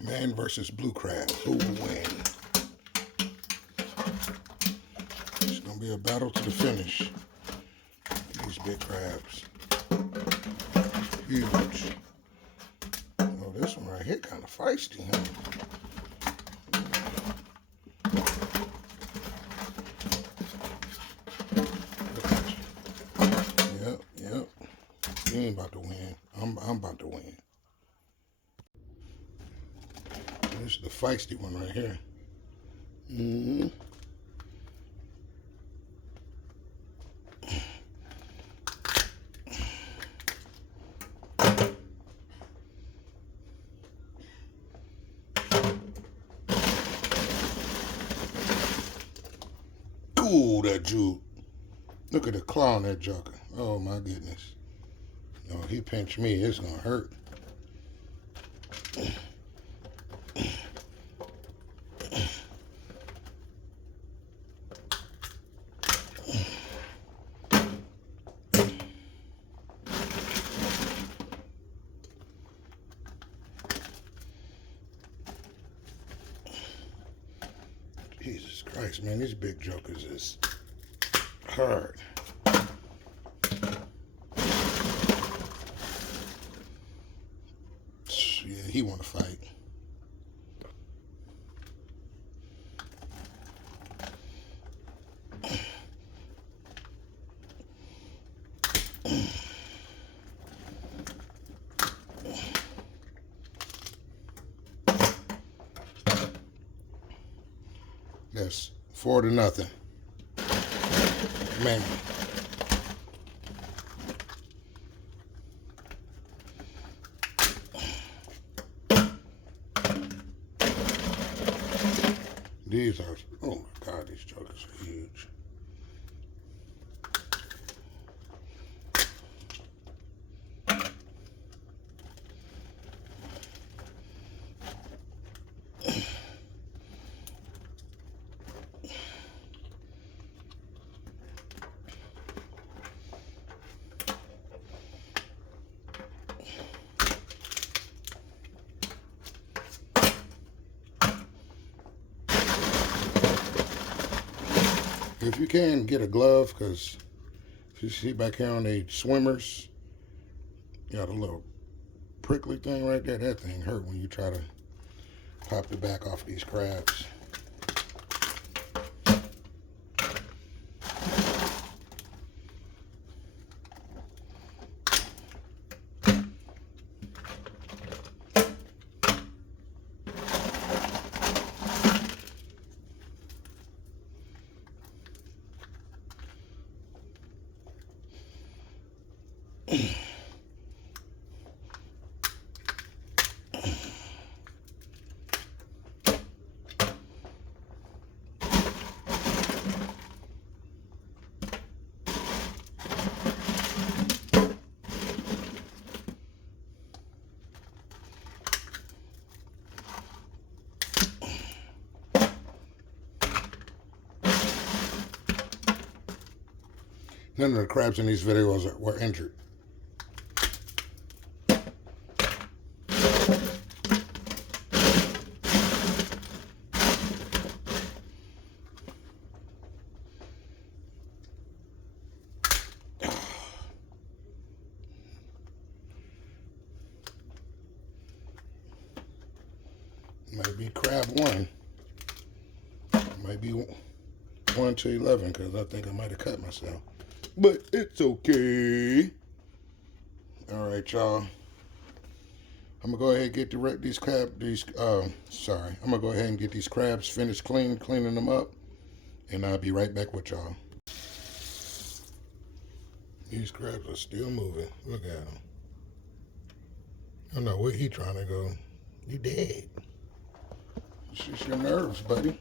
Man versus blue crab. Who will win? It's gonna be a battle to the finish. These big crabs. Huge. Oh, this one right here kind of feisty, huh? Yep. You ain't about to win. I'm about to win. This is the feisty one right here. Mm-hmm. Ooh, that Jude. Look at the claw on that joker. Oh my goodness. No, he pinched me. It's gonna hurt. Jesus Christ, man, these big jokers is hard. Yeah, he want to fight. That's 4-0. Man. These are, oh my God, these jokers are huge. If you can, get a glove, because if you see back here on the swimmers, you got a little prickly thing right there. That thing hurt when you try to pop the back off these crabs. None of the crabs in these videos were injured. Might be crab 1. Might be 1 to 11, because I think I might have cut myself. But it's okay. All right, y'all. I'm gonna go ahead and get I'm gonna go ahead and get these crabs finished cleaning them up, and I'll be right back with y'all. These crabs are still moving. Look at them. I don't know where he trying to go. You dead. It's just your nerves, buddy.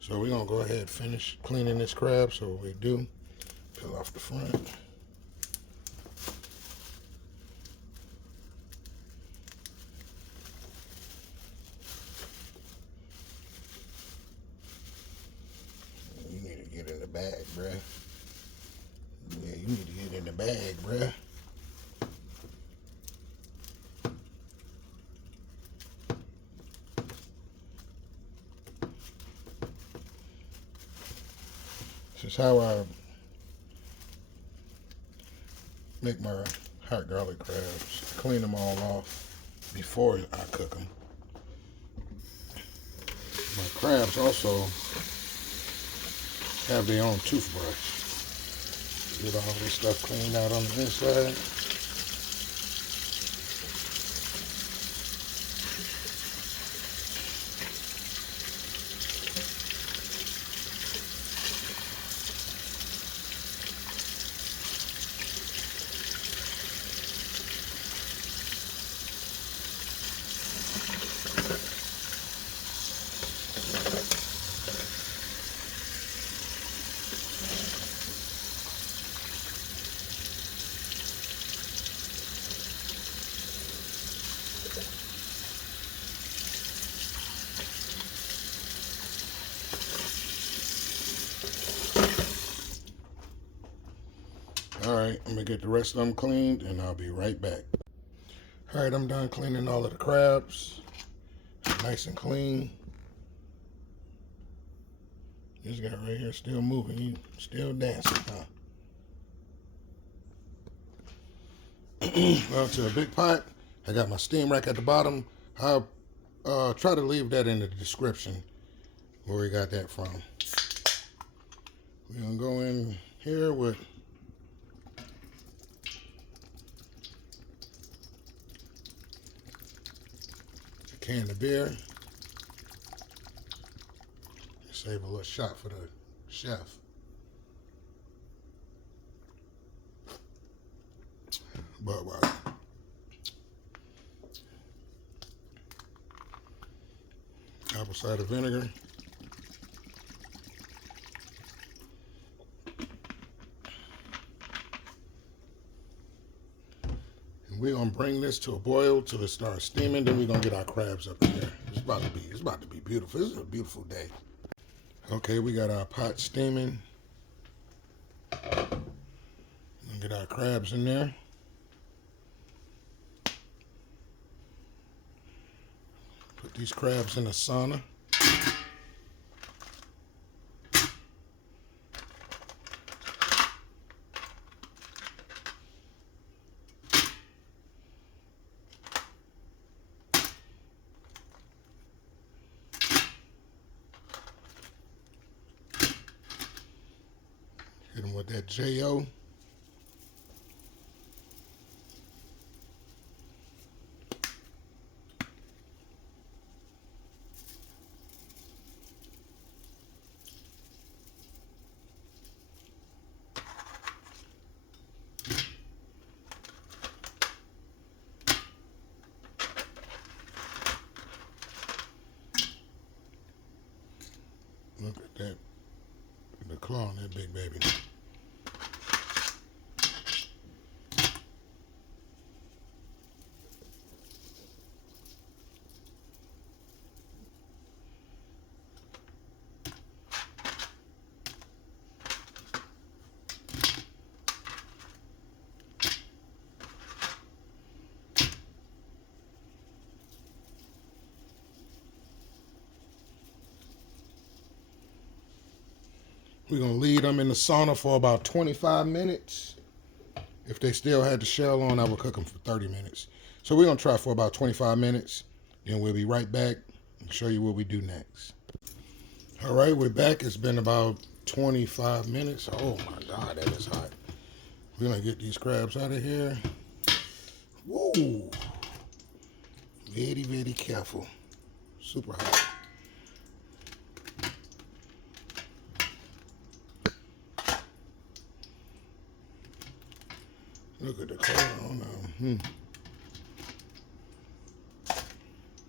So we're gonna go ahead and finish cleaning this crab. So what we do, peel off the front. You need to get in the bag, bruh. Yeah, you need to get in the bag, bruh. This is how I make my hot garlic crabs. Clean them all off before I cook them. My crabs also have their own toothbrush. Get all this stuff cleaned out on the inside. All right, I'm gonna get the rest of them cleaned and I'll be right back. All right, I'm done cleaning all of the crabs. Nice and clean. This guy right here still moving. He still dancing, huh? Well, to a big pot. I got my steam rack at the bottom. I'll try to leave that in the description where we got that from. We're gonna go in here with a can of beer. Save a little shot for the chef. Budweiser. Apple cider vinegar. And we're gonna bring this to a boil till it starts steaming. Then we're gonna get our crabs up in there. It's about to be beautiful. This is a beautiful day. Okay, we got our pot steaming. Get our crabs in there. Put these crabs in the sauna. Hit them with that J.O. Look at that. The claw on that big baby. We're going to leave them in the sauna for about 25 minutes. If they still had the shell on, I would cook them for 30 minutes. So we're going to try for about 25 minutes. Then we'll be right back and show you what we do next. All right, we're back. It's been about 25 minutes. Oh my God, that is hot. We're going to get these crabs out of here. Whoa. Very, very careful. Super hot. Look at the color on them.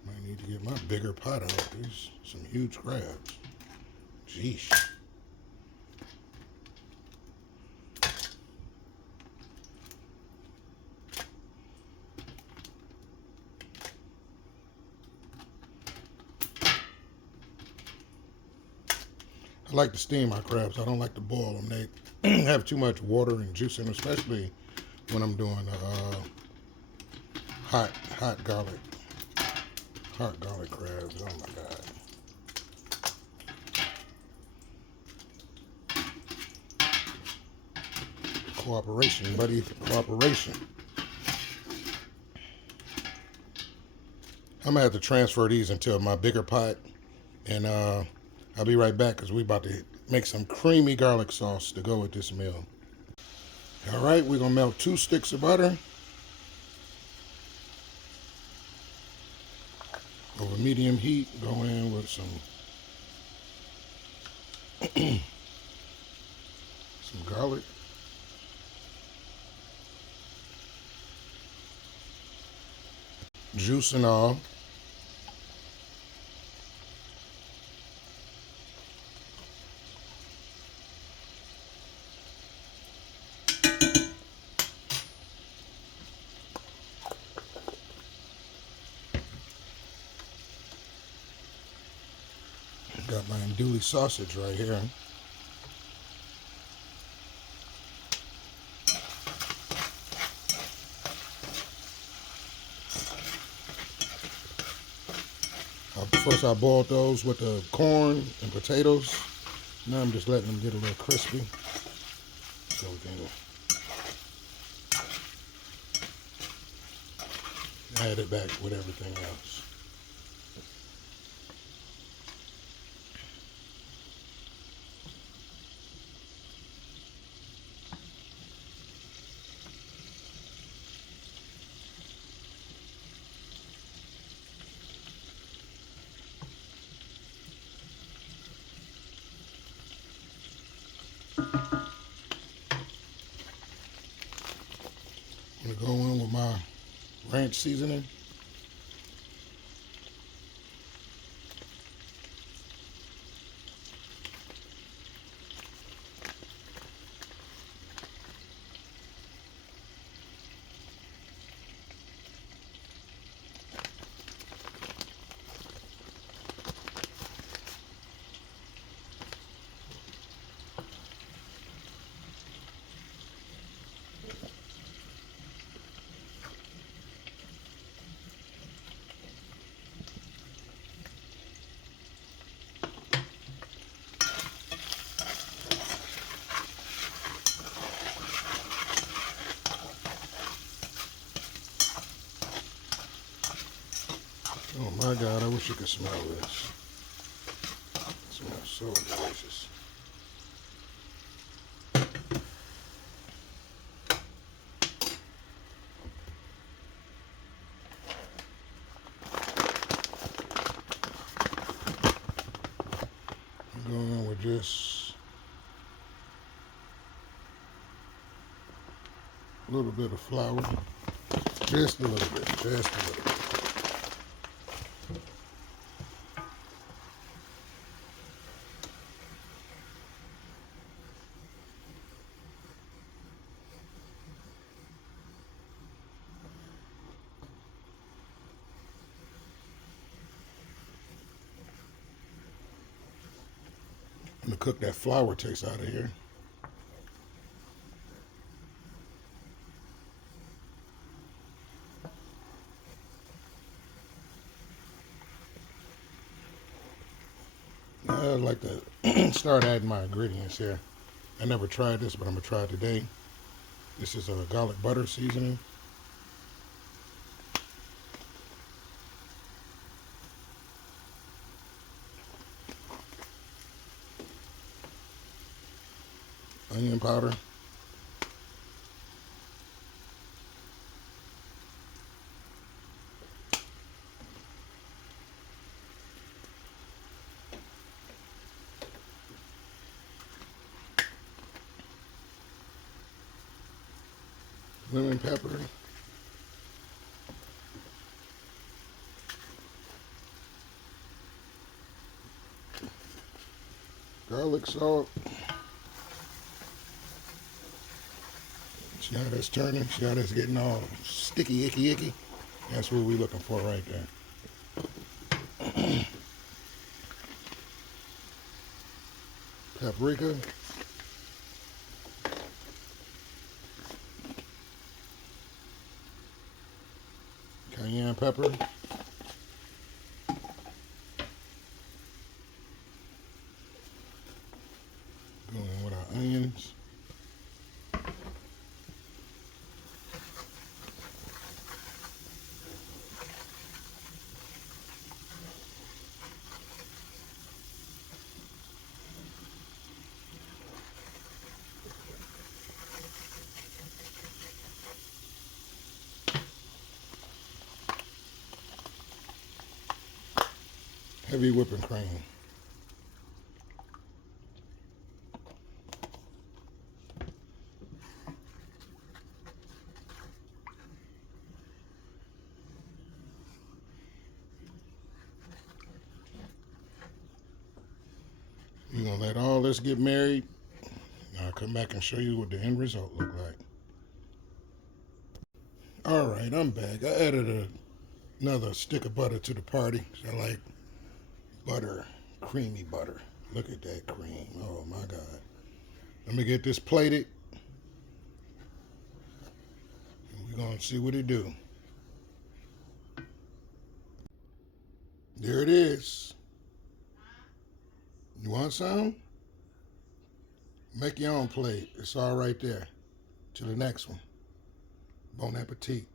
Might need to get my bigger pot out. These some huge crabs. Jeesh. I like to steam my crabs. I don't like to boil them. They have too much water and juice in them, especially when I'm doing hot garlic crabs. Oh my God. Cooperation, buddy. Cooperation. I'm gonna have to transfer these into my bigger pot, and I'll be right back because we about to make some creamy garlic sauce to go with this meal. All right, we're gonna melt 2 sticks of butter over medium heat. Go in with some garlic. Juice and all. Got my andouille sausage right here. First I boiled those with the corn and potatoes. Now I'm just letting them get a little crispy. So we can add it back with everything else. I'm gonna go in with my ranch seasoning. Oh my God, I wish you could smell this. It smells so delicious. I'm going in with just a little bit of flour. Just a little bit, just a little bit. I'm gonna cook that flour taste out of here. I'd like to start adding my ingredients here. I never tried this, but I'm gonna try it today. This is a garlic butter seasoning. Onion powder. Lemon pepper. Garlic salt. See how that's turning? See how that's getting all sticky, icky? That's what we're looking for right there. Paprika. Cayenne pepper. Going in with our onions. Heavy whipping cream. You're gonna let all this get married. I'll come back and show you what the end result look like. All right, I'm back. I added another stick of butter to the party. I like butter, creamy butter. Look at that cream. Oh my God. Let me get this plated. We're gonna see what it do. There it is. You want some? Make your own plate. It's all right there. To the next one. Bon appetit.